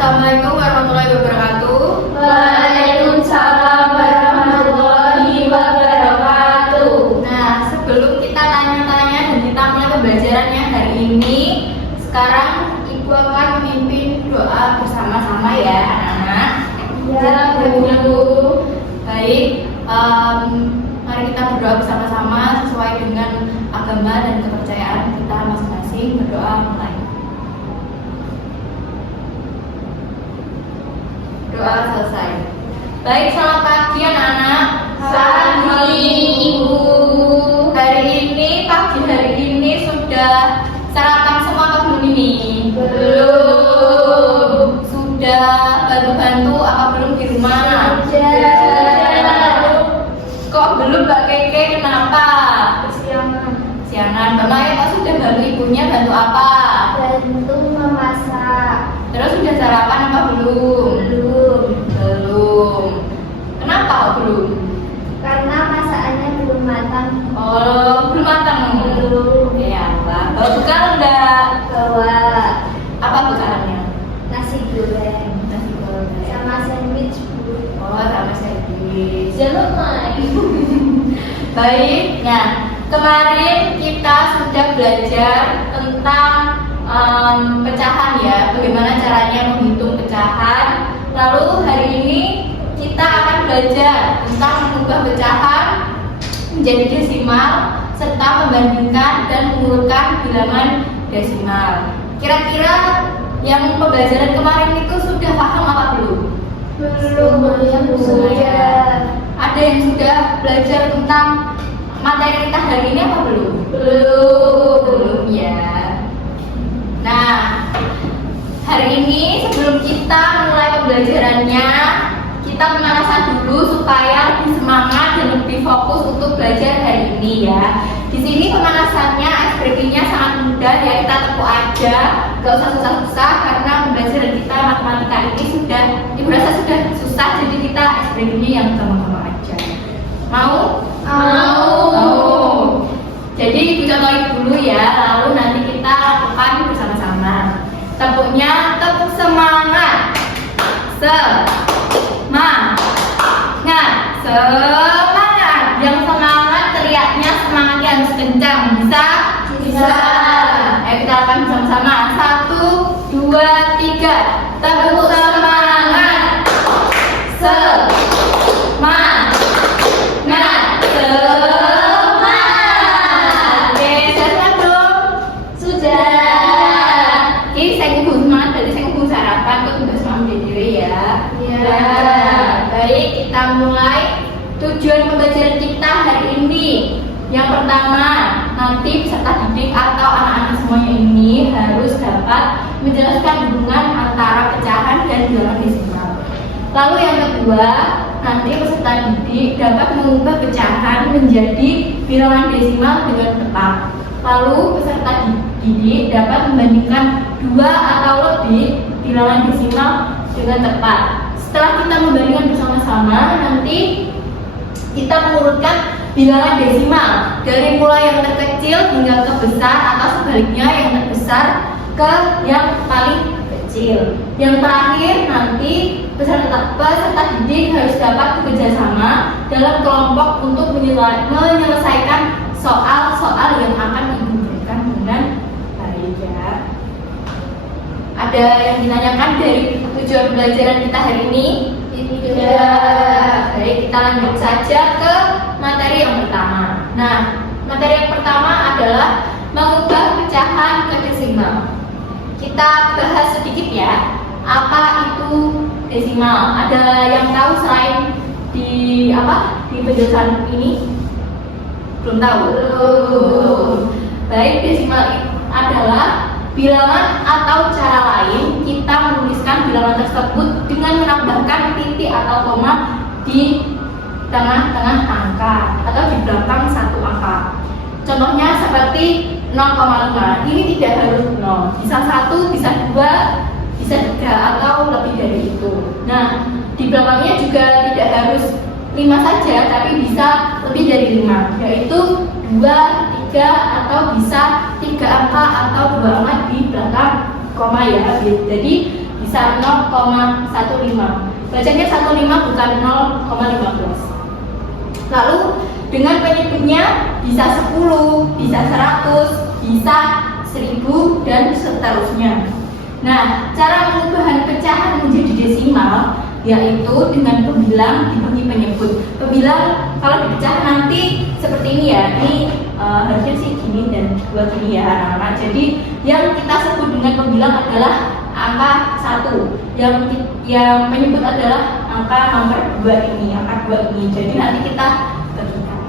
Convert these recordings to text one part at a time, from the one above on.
Assalamualaikum warahmatullahi wabarakatuh. Waalaikumsalam warahmatullahi wabarakatuh. Nah, sebelum kita tanya-tanya dan kita mulai pembelajarannya hari ini, sekarang Ibu akan memimpin doa bersama-sama ya anak-anak. Ya, Bu. Baik, mari kita berdoa bersama-sama sesuai dengan agama dan kepercayaan kita masing-masing. Berdoa mulai. Doa selesai. Baik, selamat pagi anak-anak. Pagi, Ibu. Hari ini sudah sarapan semua atau belum ini? Belum. Sudah bantu-bantu apa belum di rumah? Sudah. Kok belum Mbak Keke? Kenapa? Kesiangan. Mbak Maya kok sudah bantu ibunya bantu apa? Bantu memasak. Terus sudah sarapan apa belum? Belum. Belum. Kenapa kok belum? Karena masakannya belum matang. Oh, belum matang. Belum. Ya Allah. Bawa bekal enggak? Bawa Apa bekalnya? nasi goreng Nasi goreng. sama sandwich, Bu. Oh, sama sandwich. Jangan main. Baik, nah kemarin kita sudah belajar tentang pecahan ya, bagaimana caranya menghitung pecahan. Lalu hari ini kita akan belajar tentang mengubah pecahan menjadi desimal serta membandingkan dan mengurutkan bilangan desimal. Kira-kira yang pembelajaran kemarin itu sudah paham apa belum? Belum. Sudah. Ada yang sudah belajar tentang materi kita hari ini apa belum? Belum ya. Nah, hari ini sebelum kita mulai pembelajarannya, kita pemanasan dulu supaya lebih semangat dan lebih fokus untuk belajar hari ini ya. Di sini pemanasannya, ice breaking-nya sangat mudah ya, kita tepuk aja, gak usah susah-susah karena pembelajaran kita matematika ini sudah, ibu rasa sudah susah, jadi kita ice breaking-nya yang gampang-gampang aja. Mau? Mau. Jadi ibu contohin dulu ya, lalu nanti kita lakukan bersama-sama. Tepuknya tepuk semangat. Semangat. Yang semangat teriaknya semangatnya harus kencang. Bisa? Bisa. Ayo kita lakukan bersama-sama. 1, 2, 3. Tepuk semangat. Semangat. Oke, selesai belum? Sudah. Oke, saya kubung semangat, berarti saya kubung sarapan, kok juga semangat jadi ya. Ya. Nah, baik, kita mulai tujuan pembelajaran kita hari ini. Yang pertama, nanti peserta didik atau anak-anak semuanya ini harus dapat menjelaskan hubungan antara pecahan dan bilangan desimal. Lalu yang kedua, nanti peserta didik dapat mengubah pecahan menjadi bilangan desimal dengan tepat. Lalu peserta didik dapat membandingkan dua atau lebih bilangan desimal dengan tepat. Setelah kita membandingkan bersama-sama, nanti kita mengurutkan bilangan desimal dari mulai yang terkecil hingga ke besar atau sebaliknya yang terbesar ke yang paling kecil. Yang terakhir nanti peserta didik harus dapat bekerjasama dalam kelompok untuk menyelesaikan soal-soal yang akan ibu berikan dengan baik ya. Ada yang ditanyakan dari tujuan pembelajaran kita hari ini? Tidak. Baik, kita lanjut saja ke materi yang pertama. Nah, materi yang pertama adalah mengubah pecahan ke desimal. Kita bahas sedikit ya, apa itu desimal? Ada yang tahu selain di penjelasan ini? Belum tahu. Baik, desimal adalah bilangan atau cara lain kita menuliskan bilangan tersebut dengan menambahkan titik atau koma di tengah-tengah angka atau di belakang satu angka. Contohnya seperti 0,5. Ini tidak harus 0, bisa 1, bisa 2, bisa 3 atau lebih dari itu. Nah, di belakangnya juga tidak harus 5 saja, tapi bisa lebih dari 5, yaitu 2, 3 atau bisa 3 angka atau 2 angka di belakang koma ya. Jadi bisa 0,15. Bacanya 15 bukan 0,15. Lalu dengan penyebutnya bisa 10, bisa 100, bisa 1000 dan seterusnya. Nah, cara mengubah pecahan menjadi desimal yaitu dengan pembilang dibagi penyebut. Pembilang kalau dipecah nanti seperti ini ya. Ini harusnya sih gini dan dua gini ya anak-anak. Jadi yang kita sebut dengan pembilang adalah angka 1. Yang penyebut adalah angka nomor 2 ini, angka 2 ini. Jadi nanti kita bagikan.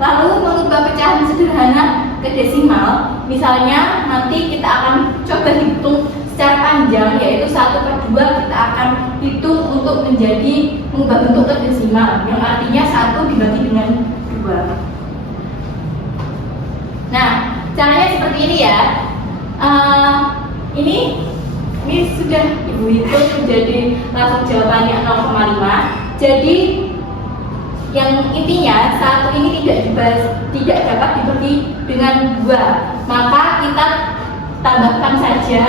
Lalu mengubah pecahan sederhana ke desimal, misalnya nanti kita akan coba hitung secara panjang, yaitu 1/2 kita akan hitung untuk menjadi mengubah bentuk ke desimal, yang artinya 1 dibagi dengan 2. Nah, caranya seperti ini ya. Ini sudah ibu hitung menjadi langsung jawabannya 0,5. Jadi yang intinya 1 ini tidak dapat dibagi dengan 2, maka kita tambahkan saja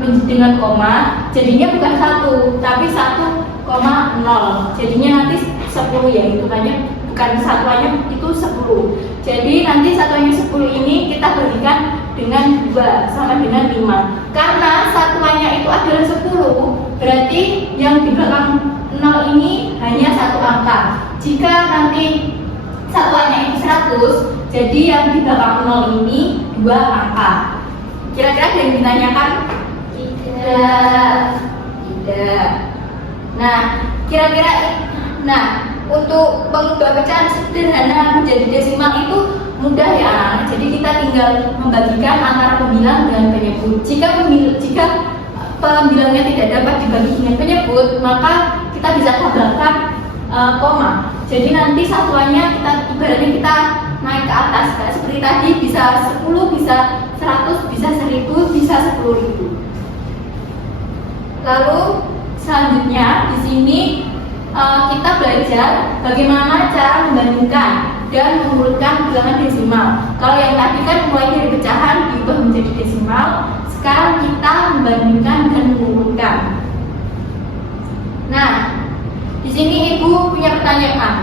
dengan koma, jadinya bukan 1 tapi 1,0, jadinya nanti 10 ya, hitungannya bukan satuannya itu 10. Jadi nanti satuannya 10 ini kita bagikan dengan 2 sama dengan 5. Karena satuannya itu adalah 10, berarti yang di belakang 0 ini hanya satu angka. Jika nanti satuannya itu 100, jadi yang di belakang 0 ini 2 angka. Kira-kira ada yang ditanyakan? Tidak. Nah, kira-kira untuk mengubah pecahan sederhana menjadi desimal itu mudah ya anak-anak. Jadi kita tinggal membagikan antara pembilang dengan penyebut. Jika pembilangnya tidak dapat dibagi dengan penyebut, maka kita bisa tambahkan koma. Jadi nanti satuannya ibaratnya kita naik ke atas, nah, seperti tadi bisa 10, bisa 100, bisa 1000, bisa 10.000. Lalu selanjutnya di sini kita belajar bagaimana cara membandingkan dan mengurutkan bilangan desimal. Kalau yang tadi kan mulai dari pecahan diubah menjadi desimal, sekarang kita membandingkan dan mengurutkan. Nah, di sini ibu punya pertanyaan.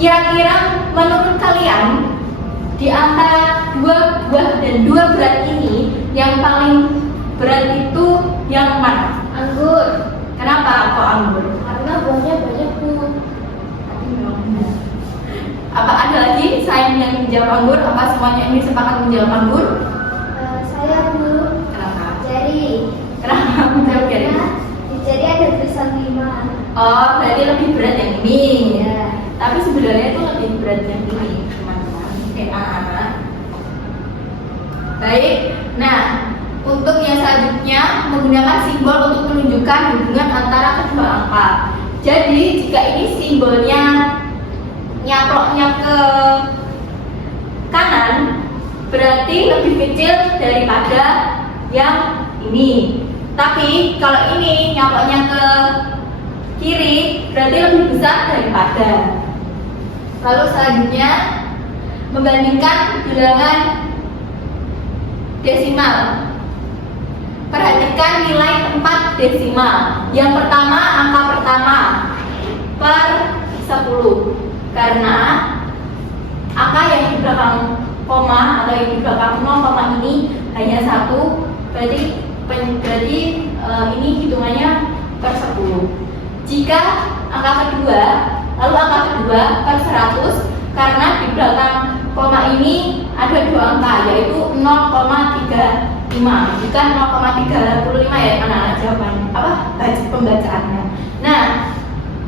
Kira-kira menurut kalian di antara 2 buah dan 2 berat ini yang paling berat itu yang mana? Anggur. Kenapa kok anggur? Karena buahnya banyak bu. Apa ada lagi selain yang menjawab anggur? Apa semuanya ini sepakat menjawab anggur? Saya bu. Kenapa? Jari. Kenapa menjawab jari? Di jari ada tulisan 5. Oh, berarti lebih berat yang ini. Ya. Tapi sebenarnya itu lebih berat yang ini, teman-teman. Anak-anak. Baik. Nah, untuk yang selanjutnya menggunakan simbol untuk menunjukkan hubungan antara kedua angka. Jadi jika ini simbolnya nyaploknya ke kanan, berarti lebih kecil daripada yang ini. Tapi kalau ini nyaploknya ke kiri, berarti lebih besar daripada. Lalu selanjutnya membandingkan bilangan desimal. Perhatikan nilai tempat desimal. Yang pertama, angka pertama per 10. Karena angka yang di belakang koma atau yang di belakang 0, ini hanya 1. Berarti ini hitungannya per 10. Jika angka kedua, lalu angka kedua per 100, karena di belakang koma ini ada 2 angka, yaitu 0,35, bukan 0,35 ya anak-anak jawabannya, pembacaannya. Nah,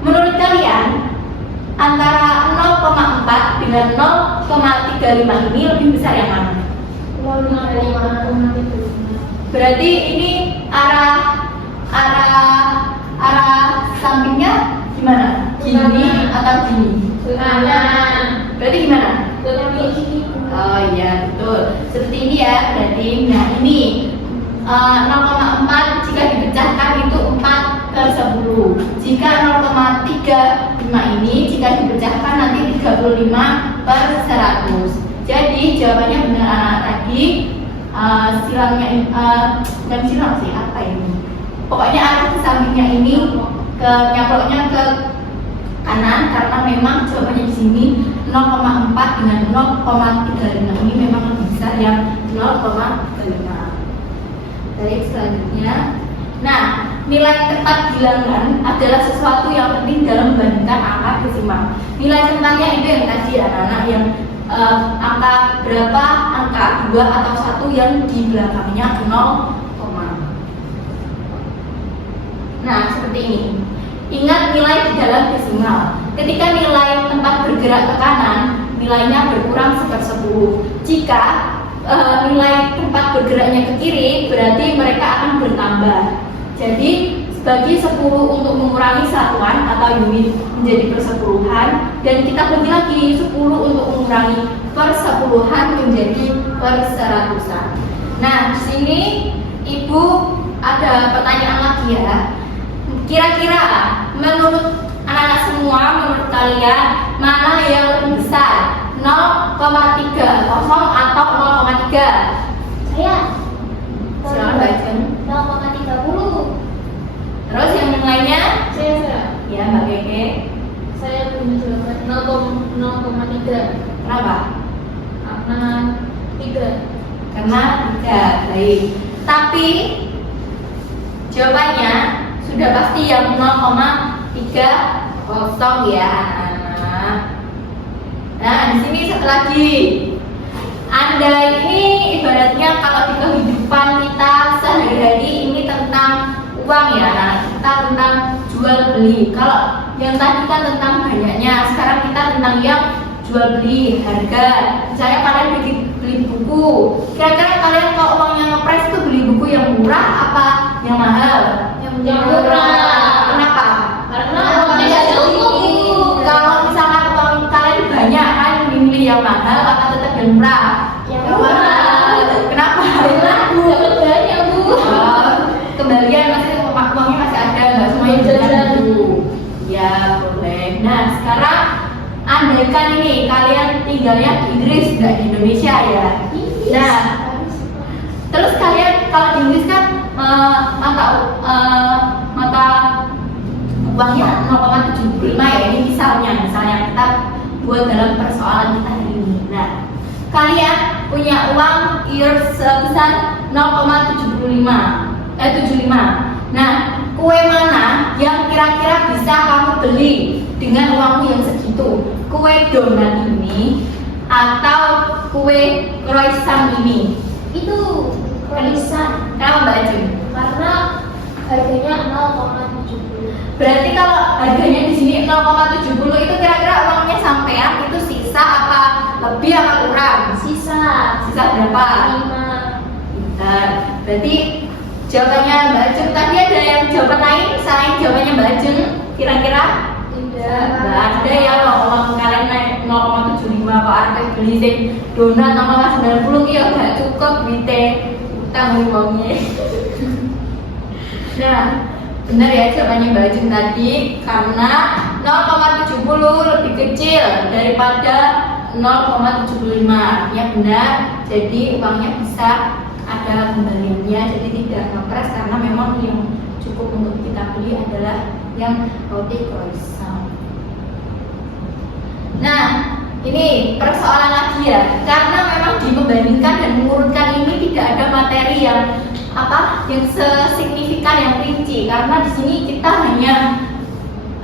menurut kalian antara 0,4 dengan 0,35 ini lebih besar yang mana? 0,5. Berarti ini arah sampingnya gimana? Gini atau gini? Kanan. Berarti gimana? Kiri. Oh iya betul. Seperti ini ya berarti. Nah ini 0,4 jika dipecahkan itu 4 per 10. Jika 0,35 ini jika dipecahkan nanti 35 per 100. Jadi jawabannya benar anak tadi. Silangnya bukan silang sih, apa ini? pokoknya arah di sampingnya ini nyaploknya ke kanan karena memang jawabannya di sini 0,4 dengan 0,35 ini memang lebih besar yang 0,35. Baik, selanjutnya. Nah, nilai ketat bilangan adalah sesuatu yang penting dalam membandingkan angka desimal. Nilai centangnya itu yang tadi anak-anak yang angka berapa, angka 2 atau 1 yang di belakangnya 0, nah seperti ini. Ingat nilai di dalam desimal. Ketika nilai tempat bergerak ke kanan, nilainya berkurang 1/10. Jika nilai tempat bergeraknya ke kiri, berarti mereka akan bertambah. Jadi bagi 10 untuk mengurangi satuan atau unit menjadi persepuluhan, dan kita bagi lagi 10 untuk mengurangi persepuluhan menjadi perseratusan. Nah, di sini Ibu ada pertanyaan lagi ya. Kira-kira menurut anak-anak semua, menurut kalian mana yang lebih besar? 0,30 atau 0,3? Saya. Silakan baca. 0,30. Terus yang lainnya? Saya. Ya, Mbak Keke. Saya punya jawaban 0,3. Kenapa? Karena 3. Karena 3. Baik. Tapi jawabannya sudah pasti yang 0,30 ya anak-anak. Nah, di sini satu lagi. Anda ini ibaratnya kalau di kehidupan kita sehari-hari ini tentang uang ya, nah kita tentang jual beli. Kalau yang tadi kan tentang banyaknya, sekarang kita tentang yang jual beli, harga. Misalnya kalian beli buku, kira-kira kalian kalau uangnya ngepres itu beli buku yang murah apa yang mahal? Yang murah. Kenapa? Karena uangnya nggak cukup. Kalau misalkan uang kalian banyak kan milih yang mahal atau tetap yang murah? Yang murah. Kenapa? Dapat banyak, Bu. Kembalian masih uangnya masih ada, nggak semuanya jajan dulu. Ya boleh. Nah sekarang andaikan ini kalian tinggalnya di Inggris nggak di Indonesia ya. Nah terus kalian kalau di Inggris kan mata uangnya 0,75 ya, ini misalnya kita buat dalam persoalan kita hari ini. Nah kalian punya uang sebesar 0,75. Nah kue mana yang kira-kira bisa kamu beli dengan uangmu yang segitu? Kue donat ini atau kue croissant ini? Itu croissant. Kenapa Mbak Ajeng? Karena harganya 0,70. Berarti kalau harganya di sini 0,70 itu kira-kira uangnya sampean itu sisa apa lebih apa kurang? Sisa Berapa? 5. Pintar. Berarti jawabannya Mbak Ajeng tadi ada yang jawaban lain selain jawabannya Mbak Ajeng kira-kira? Tidak. Nggak ada ya kalau uang kalian naik 0,75 kok ada beli sing donat 0,90 ki ya gak cukup duite utang uangnya. Nah, benar ya jawabannya Mbak Ajeng tadi karena 0,70 lebih kecil daripada 0,75. Artinya benar, jadi uangnya bisa ada kembaliannya, jadi tidak ngepres karena memang yang cukup untuk kita beli adalah yang roti croissant. Nah, ini persoalan lagi ya, karena memang di membandingkan dan mengurutkan ini tidak ada materi yang yang sesignifikan yang rinci, karena di sini kita hanya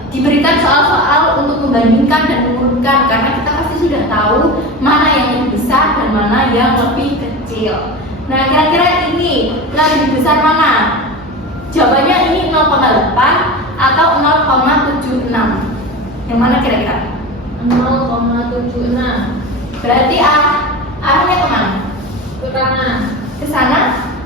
diberikan soal-soal untuk membandingkan dan mengurutkan, karena kita pasti sudah tahu mana yang lebih besar dan mana yang lebih kecil. Nah, kira-kira ini yang lebih besar mana? Jawabannya ini 0,8 atau 0,76. Yang mana kira-kira? 0,76. Berarti arahnya kemana? Ke kanan. Ke sana?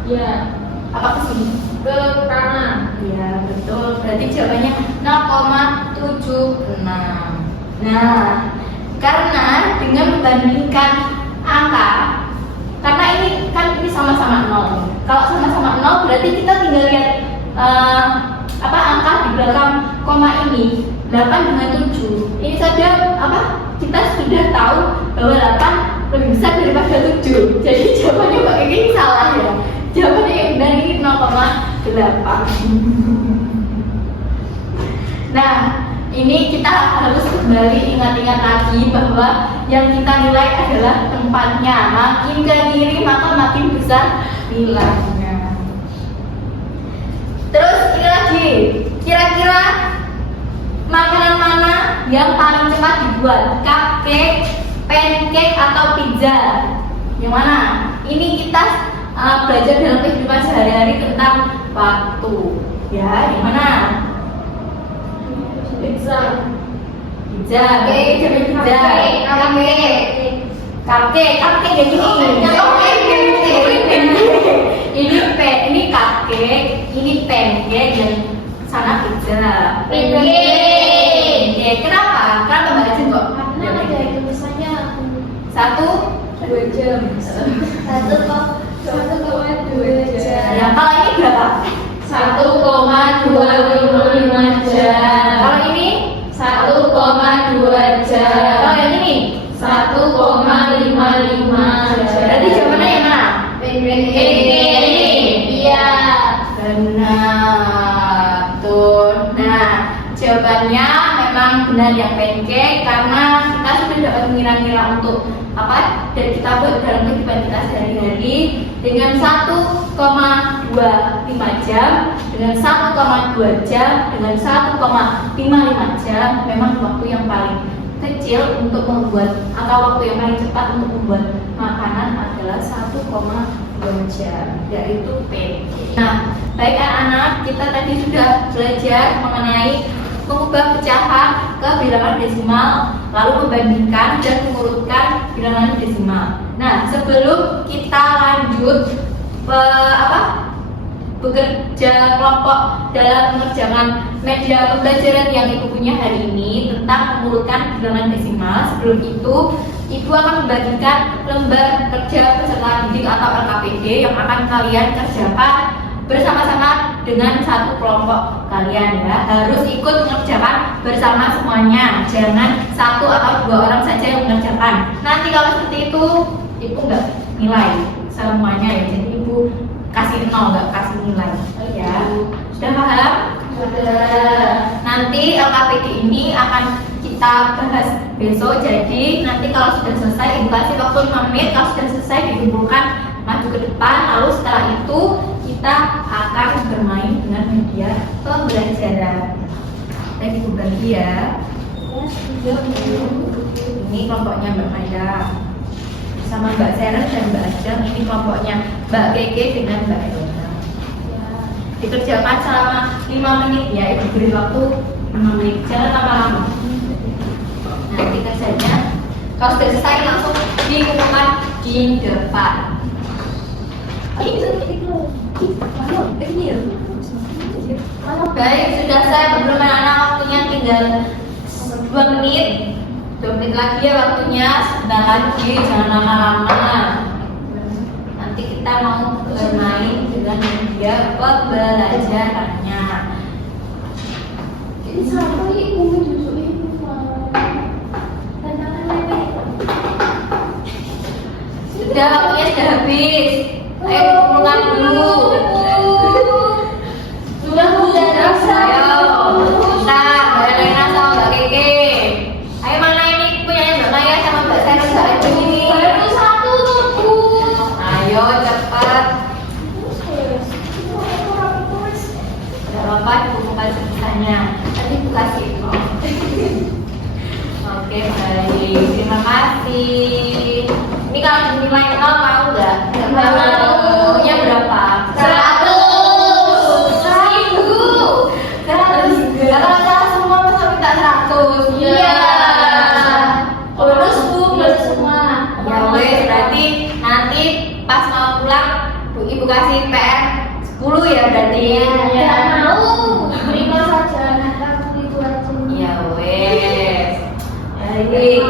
Ya. Apa ke sini? Ke kanan. Iya, betul. Berarti jawabannya 0,76. Nah, karena dengan membandingkan angka, karena ini kan ini sama-sama 0. Kalau sama-sama 0 berarti kita tinggal lihat angka di belakang koma ini 8 dengan 7. Ini saja kita sudah tahu bahwa 8 lebih besar daripada 7. Jadi jawabannya Mbak ini salah ya. Jawabannya yang benar ini 0,8. Nah, ini kita harus kembali ingat-ingat lagi bahwa yang kita nilai adalah tempatnya. Makin ke kiri maka makin besar nilainya. Terus ini lagi, kira-kira makanan mana yang paling cepat dibuat? Cupcake, pancake, atau pizza? Yang mana? Ini kita belajar dalam kehidupan sehari-hari tentang waktu. Ya, yang mana? Pizza. Pizza. Oke, jadi pizza. Cupcake jadi ini cupcake, ini pancake, dan sana pizza. Pancake. Kenapa? Kenapa Mbak Ajeng kok? Karena ada tulisannya 1,2 jam. 1,2 jam. Ya, kalau ini berapa? 1,255 jam. Kalau ini 1,2 jam. Kalau yang ini 1,55 jam. Berarti jawabannya yang mana? Iya. Benar. Tuh. Nah, jawabannya memang benar yang pancake karena kita sudah dapat mengira-ngira untuk apa? Dan kita buat dalam kehidupan kita sehari-hari dengan 1,25 jam, dengan 1,2 jam, dengan 1,55 jam memang waktu yang paling kecil untuk membuat atau waktu yang paling cepat untuk membuat makanan adalah 1,2 jam, yaitu pancake. Nah, baik anak-anak, kita tadi sudah belajar mengenai mengubah pecahan ke bilangan desimal, lalu membandingkan dan mengurutkan bilangan desimal. Nah, sebelum kita lanjut bekerja kelompok dalam mengerjakan media pembelajaran yang Ibu punya hari ini tentang mengurutkan bilangan desimal, sebelum itu Ibu akan membagikan lembar kerja peserta didik atau LKPD yang akan kalian kerjakan bersama-sama dengan satu kelompok kalian ya. Harus ikut mengerjakan bersama semuanya, jangan satu atau dua orang saja yang mengerjakan. Nanti kalau seperti itu Ibu nggak nilai semuanya ya, jadi Ibu kasih 0, nggak kasih nilai ya. Sudah paham? Sudah. Nanti LKPD ini akan kita bahas besok, jadi nanti kalau sudah selesai Ibu kasih waktu 5 menit, kalau sudah selesai dikumpulkan maju ke depan, lalu setelah itu kita akan bermain dengan media pembelajaran. Tadi Ibu bagi ya. Ini kelompoknya Mbak Maya sama Mbak Seren dan Mbak Ajeng. Ini kelompoknya Mbak Keke dengan Mbak Elna. Dikerjakan selama 5 menit ya. Ibu beri waktu 5 menit, jangan lama-lama. Nanti kerjanya kalau sudah selesai langsung dikumpulkan di depan. Baik, sudah saya bermain anak, waktunya tinggal 2 menit. 2 menit lagi ya waktunya, sebentar lagi, jangan lama-lama. Nanti kita mau bermain dengan media pembelajarannya. Ini siapa ibu menyusui Sudah, waktunya sudah habis. Ayo dikumpulkan dulu. Sudah bisa. Ayo, kita Mbak Elena sama Mbak Keke. Ayo mana ini punya Mbak Maya sama Mbak Seren Mbak Ajeng ini. Baru satu Bu. Ayo cepat. Tidak apa-apa, dikumpulkan sebisanya. Tadi Bu kasih. Oke baik, terima kasih. Ini kalau dinilai 0 mau nggak? Nggak mau. Punya berapa? 100. 1000. 100. Kalau salah semua masa minta 100. Iya. Bonus Bu, bonus semua. Ya wes, berarti nanti pas mau pulang Ibu kasih PR 10 ya berarti. Iya. Mau. Terima saja. Nanti itu aja. Ya wes. Baik.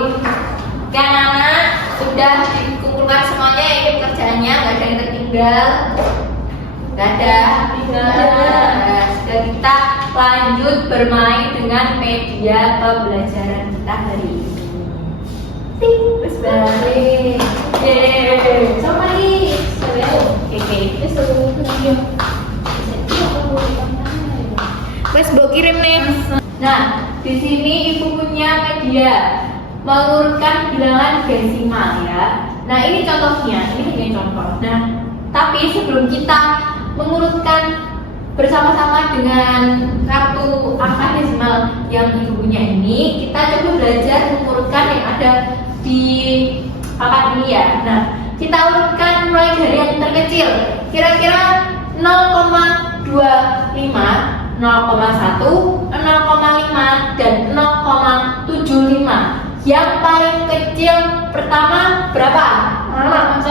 Oke anak-anak, sudah dikumpulkan semuanya ini pekerjaannya, nggak ada yang tertinggal. Nggak ada. Nah, sudah kita lanjut bermain dengan media pembelajaran kita hari ini. Ting, terus balik. Yeay. Sama lagi. Saya. Oke. Ini seluruh video. dia mengurutkan bilangan desimal ya. Nah ini contohnya, ini contoh. Nah tapi sebelum kita mengurutkan bersama-sama dengan kartu angka desimal yang ibu punya ini, kita coba belajar mengurutkan yang ada di papan ini ya. Nah kita urutkan mulai dari yang terkecil, kira-kira 0,25, 0,1, 0,5 dan 0,75. Yang paling kecil pertama berapa? 0,1.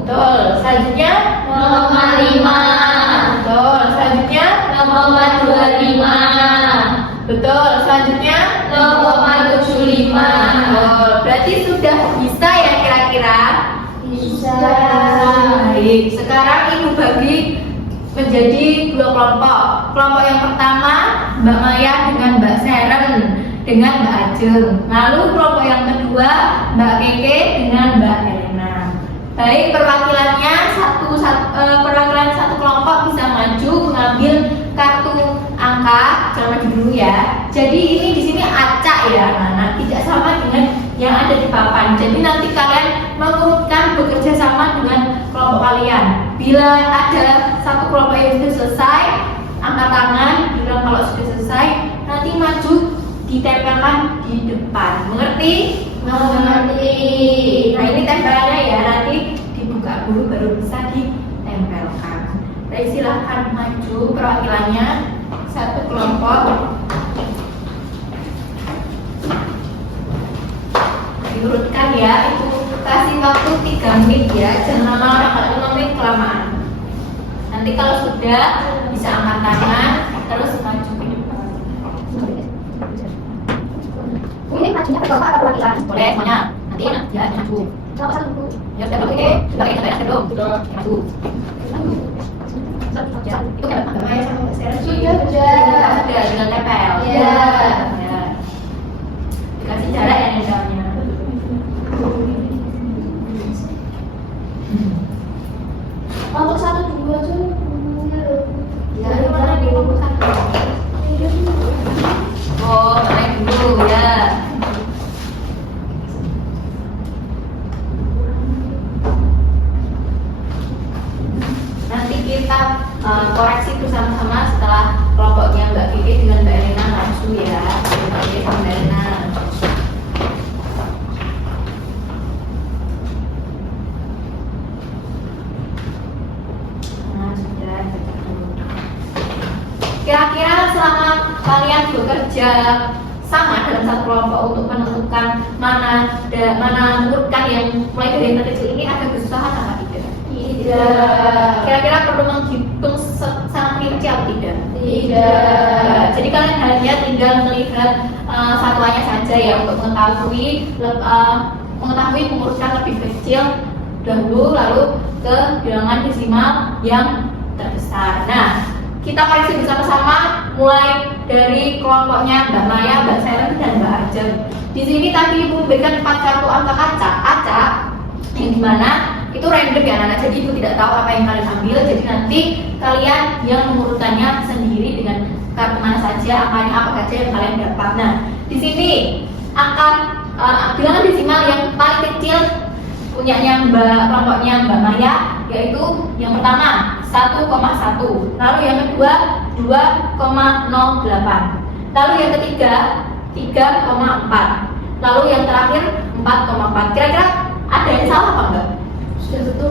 Betul. Selanjutnya 0,5. Betul. Selanjutnya 0,25. betul. Selanjutnya 0,75. Betul. Berarti sudah bisa ya kira-kira? Bisa. Baik. Sekarang ibu bagi menjadi dua kelompok. Kelompok yang pertama Mbak Maya dengan Mbak Seren dengan Mbak Ajeng. Lalu kelompok yang kedua Mbak Keke dengan Mbak Elena. Baik, perwakilan satu kelompok bisa maju mengambil kartu angka. Jangan maju dulu ya. Jadi ini di sini acak ya, anak-anak. Tidak sama dengan yang ada di papan. Jadi nanti kalian mengurutkan bekerja sama dengan kelompok kalian. Bila ada satu kelompok yang sudah selesai, angkat tangan. Bilang kalau sudah selesai, nanti maju ditempelkan di depan. Mengerti? Mengerti. Nah ini tempelannya ya, nanti dibuka dulu baru bisa ditempelkan. Baik, silahkan maju perwakilannya satu kelompok. Diurutkan ya, itu kasih waktu 3 menit ya, jangan lama-lama, kalau 5 menit kelamaan. Nanti kalau sudah bisa angkat tangan, terus maju ke depan. Ini majunya ke bawah atau perwakilan? Boleh semuanya, nanti ya maju. Kalau satu dulu. Ya sudah oke, sudah belum? Sudah maju. Itu kan Mbak Maya sama Mbak Seren Sudah. sudah dengan tempel. Ya. Ya. Dikasih jarak ya nempelnya. Untuk satu dua aja. Ya, ini mana di kelompok satu? Oh, naik dulu ya. Nanti kita koreksi bersama-sama setelah kelompoknya Mbak Kiki dengan Mbak Elena maju ya. Mbak Kiki sama Mbak Elena. Nah, sudah. Kira-kira selama kalian bekerja sama dalam satu kelompok untuk menentukan mana mengurutkan yang mulai dari yang terkecil ini ada kesusahan apa tidak? Tidak. Kira-kira perlu menghitung sangat rinci atau tidak? Tidak. Jadi kalian hanya tinggal melihat satuannya saja ya untuk mengetahui mengurutkan lebih kecil dahulu lalu ke bilangan desimal yang terbesar. Nah, kita koreksi bersama-sama mulai dari kelompoknya Mbak Maya, Mbak Seren dan Mbak Ajeng. Di sini tadi ibu berikan 4 kartu angka acak yang dimana itu random ya anak-anak, jadi ibu tidak tahu apa yang kalian ambil. Jadi nanti kalian yang mengurutannya sendiri dengan kartu mana saja, angkanya apa saja yang kalian dapat. Nah, di sini angka bilangan desimal yang paling kecil punyanya kelompoknya Mbak Maya, yaitu yang pertama 1,1, lalu yang kedua 2,08, lalu yang ketiga 3,4, lalu yang terakhir 4,4. Kira-kira ada yang salah apa enggak? Sudah betul.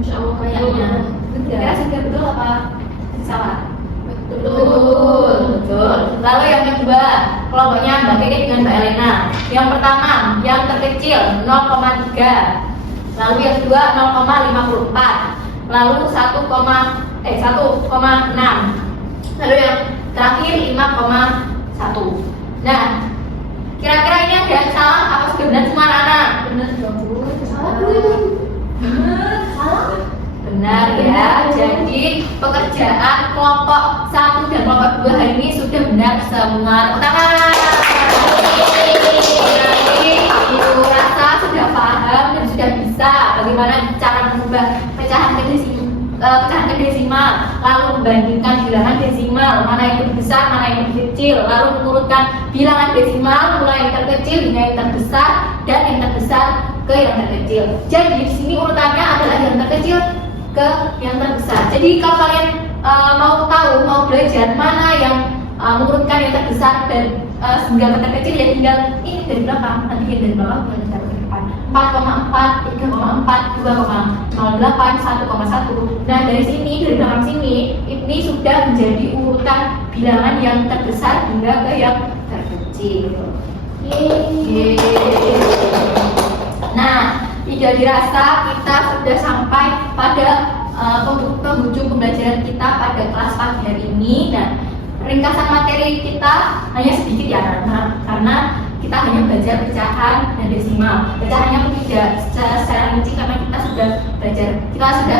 Insya Allah kayaknya. Kira-kira sudah betul apa salah? Betul. Lalu yang kedua, kelompoknya Mbak Kiki dengan Mbak Elena. Yang pertama, yang terkecil 0,3. Lalu yang kedua 0,54. Lalu 1,6. Lalu yang terakhir 5,1. Nah, kira-kira ini ada yang salah apa sudah benar semua anak? Benar dong. Salah dulu. Benar ya. Jadi pekerjaan kelompok 1 dan kelompok 2 hari ini sudah benar semua. Tepuk tangan. Jadi ibu rasa sudah paham dan sudah bisa bagaimana cara mengubah pecahan ke desimal lalu membandingkan bilangan desimal, mana yang lebih besar, mana yang lebih kecil, lalu mengurutkan bilangan desimal mulai yang terkecil hingga yang terbesar dan yang terbesar ke yang terkecil. Jadi di sini urutannya adalah yang terkecil ke yang terbesar. Jadi kalau kalian mau tahu, mau belajar mana yang mengurutkan yang terbesar dan hingga ke terkecil, ya tinggal ini dari belakang, nanti dari bawah mulai dari depan. 4,4, 3,4, 2,08, 1,1. Nah dari sini, dari belakang sini, ini sudah menjadi urutan bilangan yang terbesar hingga ke yang terkecil. Yeay. Nah, tidak dirasa kita sudah sampai pada penghujung pembelajaran kita pada kelas pagi hari ini. Nah, ringkasan materi kita hanya sedikit ya, karena kita hanya belajar pecahan dan desimal. Pecahannya pun tidak secara rinci karena kita sudah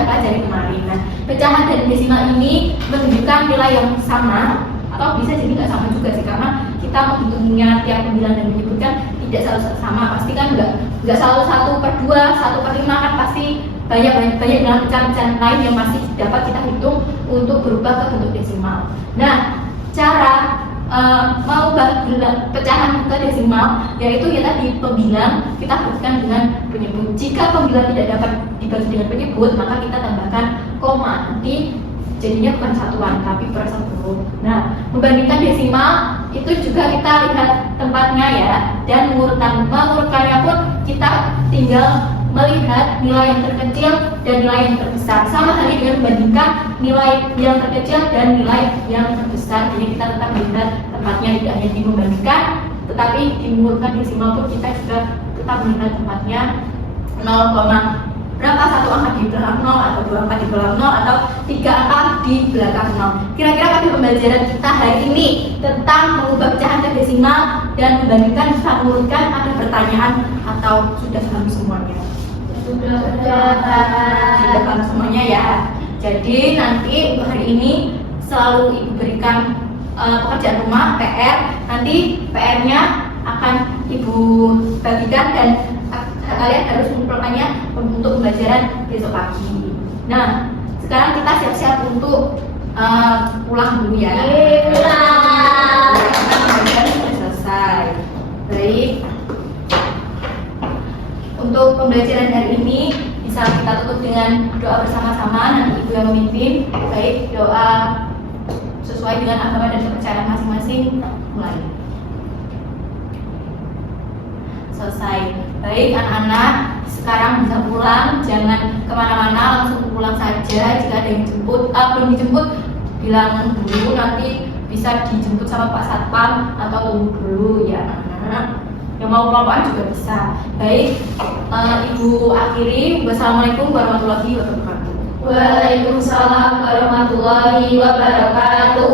pelajari kemarin. Nah, pecahan dan desimal ini menunjukkan nilai yang sama atau bisa jadi nggak sama juga sih, karena kita menghitungnya tiap pembilang dan menyebutkan tidak selalu sama. Pasti kan nggak selalu 1/2, 1/5 kan pasti banyak dengan pecahan-pecahan lain yang masih dapat kita hitung untuk berubah ke bentuk desimal. Nah, cara mengubah pecahan ke desimal yaitu ya tadi pembilang kita hapuskan dengan penyebut. Jika pembilang tidak dapat dibagi dengan penyebut, maka kita tambahkan koma. Nanti jadinya bukan satuan tapi per 10. Nah, membandingkan desimal itu juga kita lihat tempatnya ya, dan mengurutkannya pun kita tinggal melihat nilai yang terkecil dan nilai yang terbesar. Sama halnya dengan membandingkan nilai yang terkecil dan nilai yang terbesar. Jadi kita tetap melihat tempatnya, tidak hanya membandingkan, tetapi di mengurutkan desimal pun kita juga tetap melihat tempatnya 0, berapa, satu angka di belakang 0 atau dua angka di belakang 0 atau tiga angka di belakang 0. Kira-kira pada pembelajaran kita hari ini tentang mengubah pecahan ke desimal dan membandingkan serta mengurutkan, ada pertanyaan atau sudah paham semuanya? Sudah paham semuanya ya. Jadi nanti untuk hari ini selalu Ibu berikan pekerjaan rumah PR. Nanti PR-nya akan Ibu bagikan dan kalian harus mengumpulkannya untuk pembelajaran besok pagi. Nah, sekarang kita siap-siap untuk pulang dulu ya. Pulang. Pembelajaran sudah selesai. Baik. Untuk pembelajaran hari ini bisa kita tutup dengan doa bersama-sama. Nanti Ibu yang memimpin. Baik, doa sesuai dengan agama dan kepercayaan masing-masing. Mulai. Selesai. Baik anak-anak, sekarang bisa pulang, jangan kemana-mana, langsung pulang saja. Jika ada yang jemput, belum dijemput, bilang dulu, nanti bisa dijemput sama Pak Satpam atau tunggu dulu ya anak-anak. Yang mau kelompokan juga bisa. Baik, Ibu akhiri. Wassalamualaikum warahmatullahi wabarakatuh. Waalaikumsalam warahmatullahi wabarakatuh.